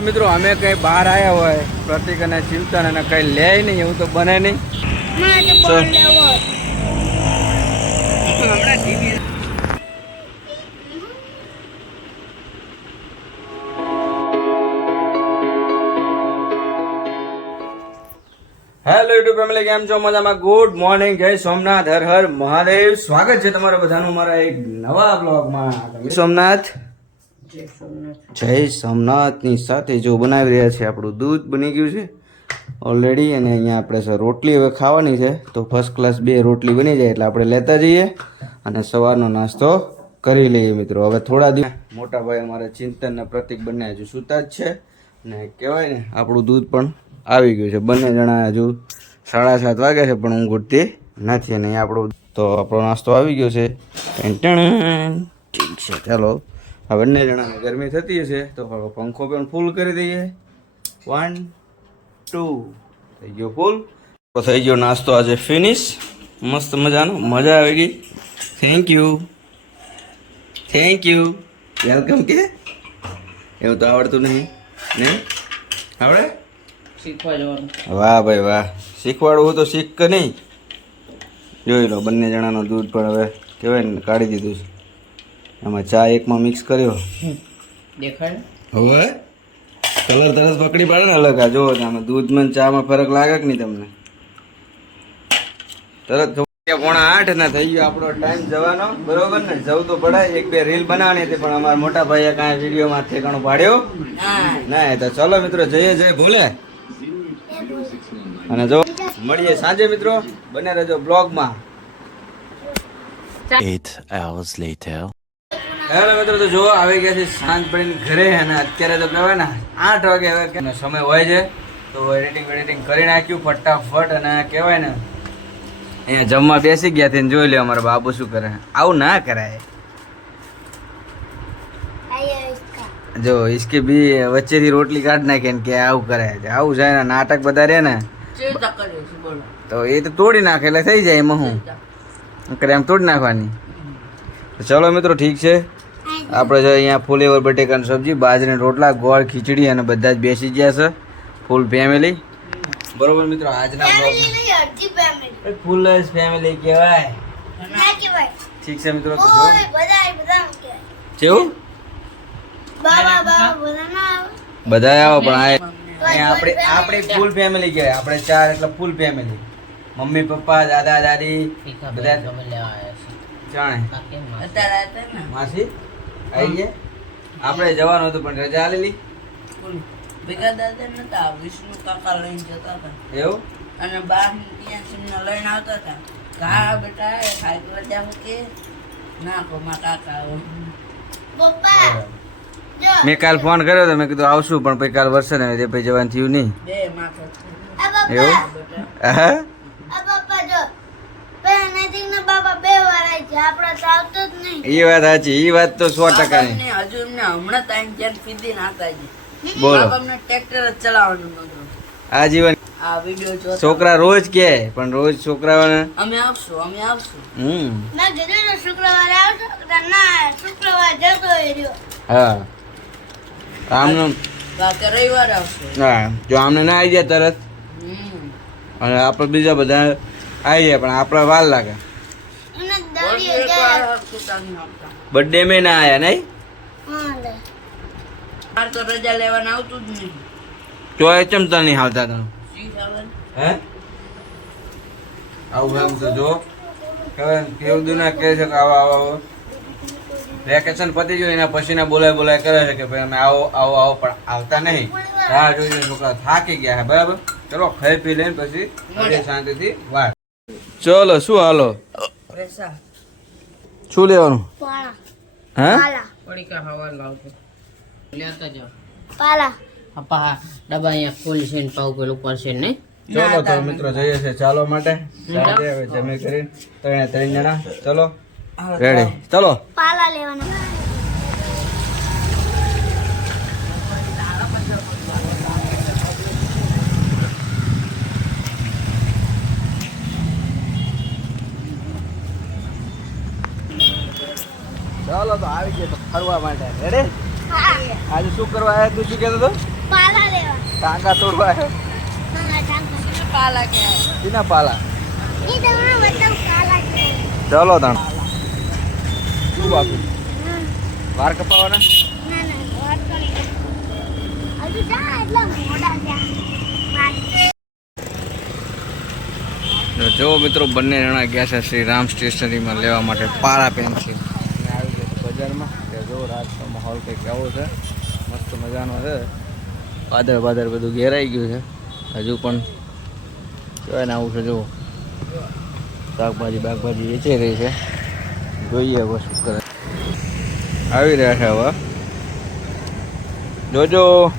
મિત્રો અમે કઈ બહાર આવ્યા હોય પ્રતિક અને ચિંતન અને કઈ લે નહીં એવું તો બને નહીં. હેલો યુટ્યુબ ફેમિલી કેમ છો? મજામાં? ગુડ મોર્નિંગ જય સોમનાથ હર હર મહાદેવ. સ્વાગત છે તમારા બધાનું મારા એક નવા બ્લોગમાં સોમનાથ. જય સોમનાથની સાથે જો બનાવી રહ્યા છે આપણું દૂધ, બની ગયું છે. ઓલરેડી અને અહીંયા આપણે સર રોટલી હવે ખાવાની છે, તો ફર્સ્ટ ક્લાસ બે રોટલી બની જાય એટલે આપણે લેતા જઈએ અને સવારનો નાસ્તો કરી લઈએ મિત્રો. હવે થોડા દિવસ મોટા ભાઈ અમારા ચિંતન ને પ્રતિક બંને હજુ સૂતા જ છે ને કહેવાય ને આપણું દૂધ પણ આવી ગયું છે. બંને જણા હજુ સાડા સાત વાગે છે, પણ ઊંઘ ઉઠતી નથી અને આપણો તો આપણો નાસ્તો આવી ગયો છે. ઠીક છે, ચાલો. આ બંને જણાને ગરમી થતી હશે તો હવે પંખો પણ ફૂલ કરી દઈએ. વન ટુ થઈ ગયો ફૂલ તો થઈ ગયો નાસ્તો આજે ફિનિશ મસ્ત મજાનો મજા આવી ગઈ. Thank you thank you welcome કે? એવું તો આવડતું નહીં. નહીં? આવડે? શીખવા જવાનું વાહ ભાઈ વાહ. શીખવાડવું તો શીખ કે નહીં? જોઈ લો બંને જણાનો દૂધ પણ હવે કહેવાય ને કાઢી દીધું છે. એમાં ચા એકમાં મિક્સ કર્યો. દેખાય હવે કલર તરસ પકડી પાડે ને અલગ આ. જુઓ તમે દૂધમાં મને ચામાં ફરક લાગે કે નહીં તમને? તરત ખબર કે પોણા આઠ ના થઈ ગયો આપણો ટાઈમ જવાનો. બરોબર ને? જવું તો પડે એક બે રીલ બનાવવાની હતી પણ અમારા મોટા ભાઈએ કાંઈ વિડીયોમાં ઠેકાણું પાડ્યો. ના એ તો ચલો મિત્રો જઈએ જઈએ ભૂલે. અને જો મળીએ સાંજે મિત્રો. બને રહેજો બ્લોગમાં Eight hours later. હેલો મિત્રો તો જો આવી ગયા છે સાંજ પડીને ઘરે અને અત્યારે તો કહેવાય ને આઠ વાગે હવે સમય હોય છે તો એડિટિંગ વેડિટિંગ કરી નાખ્યું ફટાફટ અને કહેવાય ને અહીંયા જમવા બેસી ગયા છે જોઈ લે અમારા બાબુ શું કરે. આવું ના કરાય. જો ઈસકી બી વચ્ચેથી રોટલી કાઢ નાખે ને કે આવું કરે છે. આવું જાય ને નાટક બધા રહે ને. તો એ તો તોડી નાખે એટલે થઈ જાય એમાં હું કરે એમ તોડી નાખવાની. ચલો મિત્રો ઠીક છે. આપણે જો અહીંયા ફુલેવર બટેકાની સબ્જી બાજરીના રોટલા ગોળ ખીચડી અને બધા જ બેસી ગયા છે. ફૂલ ફેમિલી બરોબર મિત્રો આજના બ્લોગ ફૂલ ફેમિલી કહેવાય. ઠીક છે મિત્રો જેવું? કેવું બધા આવો પણ આ આપણે આપણે ફૂલ ફેમિલી કહેવાય. આપણે ચાર એટલે ફૂલ ફેમિલી મમ્મી પપ્પા દાદા દાદી બધા જાણે. માસી? આવી ગયા? આપણે જવાનું હતું પણ રજા આલેલી? ભેગા દાદા નતા વિષ્ણુ કાકા લઈને જતા હતા. એવું? અને બાર ત્યાં સિમને લઈને આવતા હતા. કા બેટા ખાઈ રજા મૂકે. ના કો મા કાકા પપ્પા મેં કાલ ફોન કર્યો તો મેં કીધું આવશું પણ પછી કાલ વરસાદ આવે તે પછી જવાનું થયું નહીં. એવું? હા? એ વાત સાચી એ વાત તો સો ટકાની. બાપાને હજુ એમને હમણાં ટાઈમ જ્યાં પીધી નાતા બોલો. બાપાને ટ્રેક્ટર જ ચલાવવાનું નહોતું આ આ વીડિયો જોતા છોકરા રોજ કે પણ રોજ છોકરાઓને અમે આવશું અમે આવશું. હમ. શુક્રવારે આવશો ના શુક્રવાર જતો રહ્યો. હા. આમનું બાકી રવિવારે હા જો આમને ના આવી જાય તરત. અને આપણે બીજા બધા આવી જાય પણ આપણે વાર લાગે એને વર્ષે દાડીએ એકવાર જાય આવશું નહીં આવતા બર્થડે મેં ના આયા નહીં? હા તો રજા લેવાનું આવતું જ નહીં તો એ ચમતા નહીં આવતા તમે હે? આવું એમ તો જો. કેવું દુના કહે છે કે આવો આવો આવો. વેકેશન પતી ગયું એના પછીના બોલાય બોલાય કરે છે કે ભાઈ અમે આવો આવો આવો પણ આવતા નહીં. રાહ જોઈને છોકરા થાકી ગયા છે બરાબર? ચલો ખાઈ પી લઈને પછી શાંતિથી વાત. ચલો શું હાલો? શું લેવાનું? હા હે? પાલા પડીકા હવા લાવજો. લેતા જાઓ. પાલા પપ્પા ડબ્બા અહીંયા ફૂલ છે ને પાવ પેલું પડશે નહીં ચલો તો મિત્રો જઈએ છે ચાલો માટે. સાંજે હવે જમી કરી ત્રણે ત્રણ જણા. ચલો. રેડી ચલો. પાલા લેવાના. ચાલો તો આવી ગયો ફરવા માટે. રેડી આજે શું કરવા આવ્યા તું શું કહેતો પાલા લેવા. ટાંકા તોડવા આવ્યો? પાલા કહેવાય? શીના પાલા? એ તમને બતાવું કાલા છે ચલો તણ. શું બાપુ? વાર કપાવાના? ના ના વાત કરી હજુ જા એટલા મોડા ત્યાં જો મિત્રો બંને જણા ગયા છે શ્રી રામ સ્ટેશનરીમાં લેવા માટે પારા પેન્સિલ આવી ગયા બજારમાં કે જો રાતનો માહોલ કંઈક આવો છે. મસ્ત મજાનો છે. વાદળ વાદળ બધું ઘેરાઈ ગયું છે. હજુ પણ કહેવાય ને આવું છે જો શાકભાજી બાગભાજી વેચાઈ રહી છે. જોઈએ હવે શું કરે. આવી રહ્યા છે હવે. જોજો.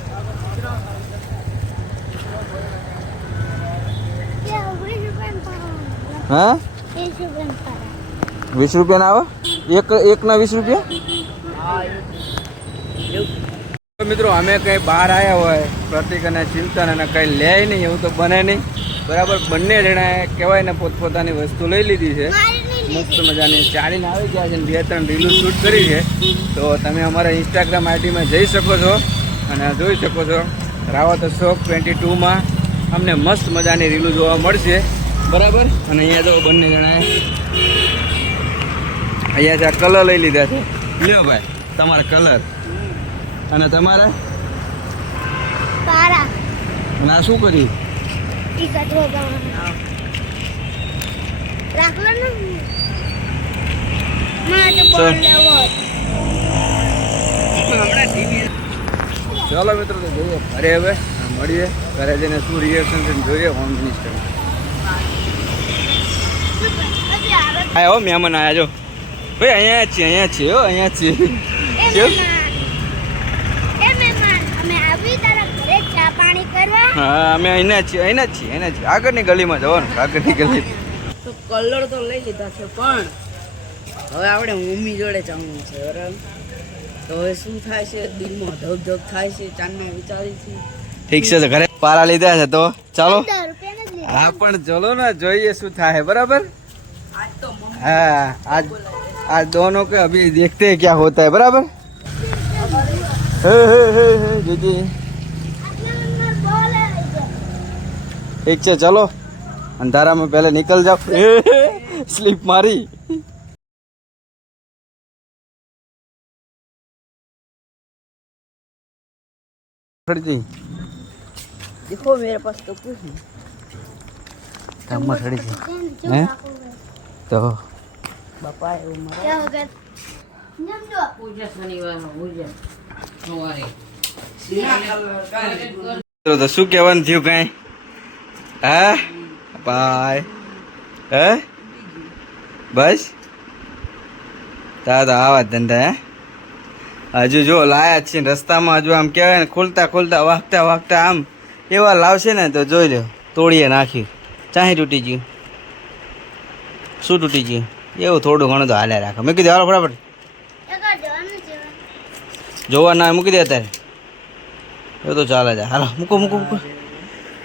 હા? વીસ રૂપિયા રૂપિયાના આવે? એક એકના વીસ રૂપિયા? મિત્રો, અમે કંઈ બહાર આવ્યા હોય, પ્રતિક અને ચિંતન અને કંઈ લે નહીં, એવું તો બને નહીં. બરાબર, બંને જણાએ કહેવાય ને, પોતપોતાની વસ્તુ લઈ લીધી છે. મસ્ત મજાની ચાલીને આવી ગયા છે બે ત્રણ રીલું શૂટ કરી છે. તો તમે અમારા ઇન્સ્ટાગ્રામ આઈડીમાં જઈ શકો છો અને જોઈ શકો છો. રાવત અશોક ટ્વેન્ટી ટુમાં અમને મસ્ત મજાની રીલું જોવા મળશે. બરાબર? અને અહીંયા જો બંને જણાએ અહીંયા જે કલર લઈ લીધા છે. લ્યો ભાઈ, તમારા કલર અને તમારે? પારા. અને આ શું કર્યું ઈ કચરો રાખલો ને. મારે ચાલ. મિત્રો તો જોઈએ ઘરે હવે. મળીએ. ઘરે જઈને શું રિએક્શન છે જોઈએ. હોમ મિનિસ્ટર હજી આવે. હો મહેમાન આવ્યા જો. ભાઈ અહીંયા છીએ અહીંયા છીએ હો અહીંયા છીએ એ કેમ? મહેમાન એ મહેમાન અમે આવી તારા ઘરે ચા પાણી કરવા હા અમે અહીંયા જ છીએ અહીંયા જ છીએ અહીંયા જ છીએ આગળની ગલીમાં જવાનું આગળની ગલી તો કલર તો લઈ લીધા છે પણ હવે આપણે મમ્મી જોડે જવું છે બરાબર તો હવે શું થાય છે દિલમાં ધબ ધબ થાય છે ચાંદમાં વિચારી છે ઠીક છે તો ઘરે પારા લીધા છે તો ચાલો દસ રૂપિયાના જ લીધા. હા પણ ચલો ને જોઈએ શું થાય બરાબર આજ તો મમ્મી हाँ आज आज दोनों के अभी देखते हैं क्या होता है बराबर हे हे हे हे दीदी જાય ठीक છે चलो अंधारा में पहले निकल जाओ ए, स्लिप मारी खड़ी थी देखो मेरे पास तो कुछ नहीं કામમાં ખડી છે કેમ જો હે? કાકુ ભાઈ? તો બાપા એવું મારા ત્યાં વગર જમજો પૂજા શનિવારનો પૂજા સવારે તો તો શું કહેવાનું થયું કઈ હા બાય હે બસ તારા તો આવા ધંધા, હે? હજુ જો લાયા છે રસ્તામાં હજુ આમ કહેવાય ને, ખોલતા ખોલતા વાગતા વાગતા આમ એવા લાવશે ને તો જોઈ લો તોડીએ નાખી. ચાહી તૂટી ગયું. શું તૂટી ગયું? એવું થોડું ઘણું તો હાલ્યા રાખો. મૂકી દે, હાલો ફટાફટ. જોવા ના મૂકી દે અત્યારે. એવું તો ચાલે છે. હાલો, મૂકો મૂકો મૂકો.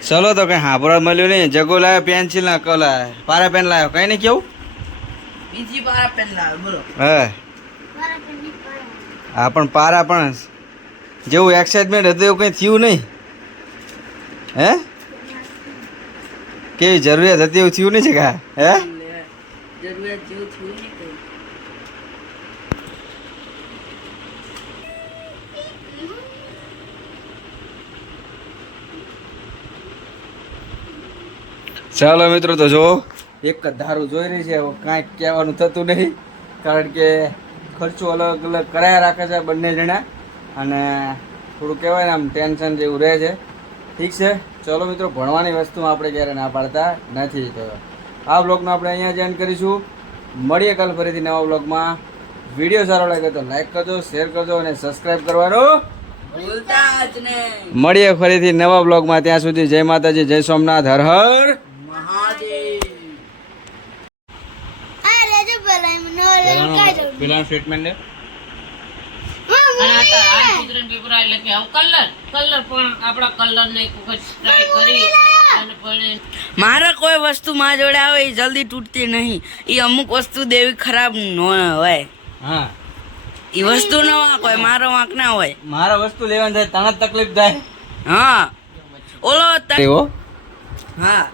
ચલો તો કઈ હાંભળવા મળ્યું નહીં. જગો લાવ્યો પેન્સિલ ના કલા. પારા પેન લાવ્યો કઈ નહીં કેવું? બીજી પારા પેન લાવ્યો બોલો. હે. હા પણ પારા પણ જેવું એક્સાઇટમેન્ટ હતું એવું કંઈ થયું નહીં. હે? કેવી જરૂરિયાત હતી એવું થયું નહીં છે કા? હે? જરૂરિયાત જેવું થયું નહીં ચાલો મિત્રો તો જો એક જ ધારું જોઈ રહી છે કાંઈ કહેવાનું થતું નહીં કારણ કે ખર્ચો અલગ અલગ કરાયા રાખે છે બંને જણા. અને થોડું કહેવાય ને આમ ટેન્શન જેવું રહે છે. ઠીક છે ચલો મિત્રો ભણવાની વસ્તુમાં આપણે ક્યારે ના પાડતા નથી. તો આ બ્લોગનો આપણે અહીંયા જ એન્ડ કરીશું. મળીએ કાલ ફરીથી નવા બ્લોગમાં. વીડિયો સારો લાગે તો લાઈક કરજો શેર કરજો અને સબસ્ક્રાઈબ કરવાનું ભૂલતા જ નહીં. મળીએ ફરીથી નવા બ્લોગમાં. ત્યાં સુધી જય માતાજી જય સોમનાથ હર હર મહાદેવ આ રેજો પેલા એમ નો રે કાઈ દઉં. પેલા સ્ટેટમેન્ટ હા, અને આ તો મમ્મી આ ચિત્રણ પેપર આ એટલે કે કલર કલર પણ આપણા કલર ને એક ટ્રાય કરી મારે કોઈ વસ્તુ મા જોડે આવે એ જલ્દી તૂટતી નહીં. એ અમુક વસ્તુ દેવી ખરાબ ન હોય. હા. એ વસ્તુ ન વાંક હોય મારો વાંક ના હોય. મારા વસ્તુ લેવાની થાય તને તકલીફ થાય. હા. ઓલો એવો? હા.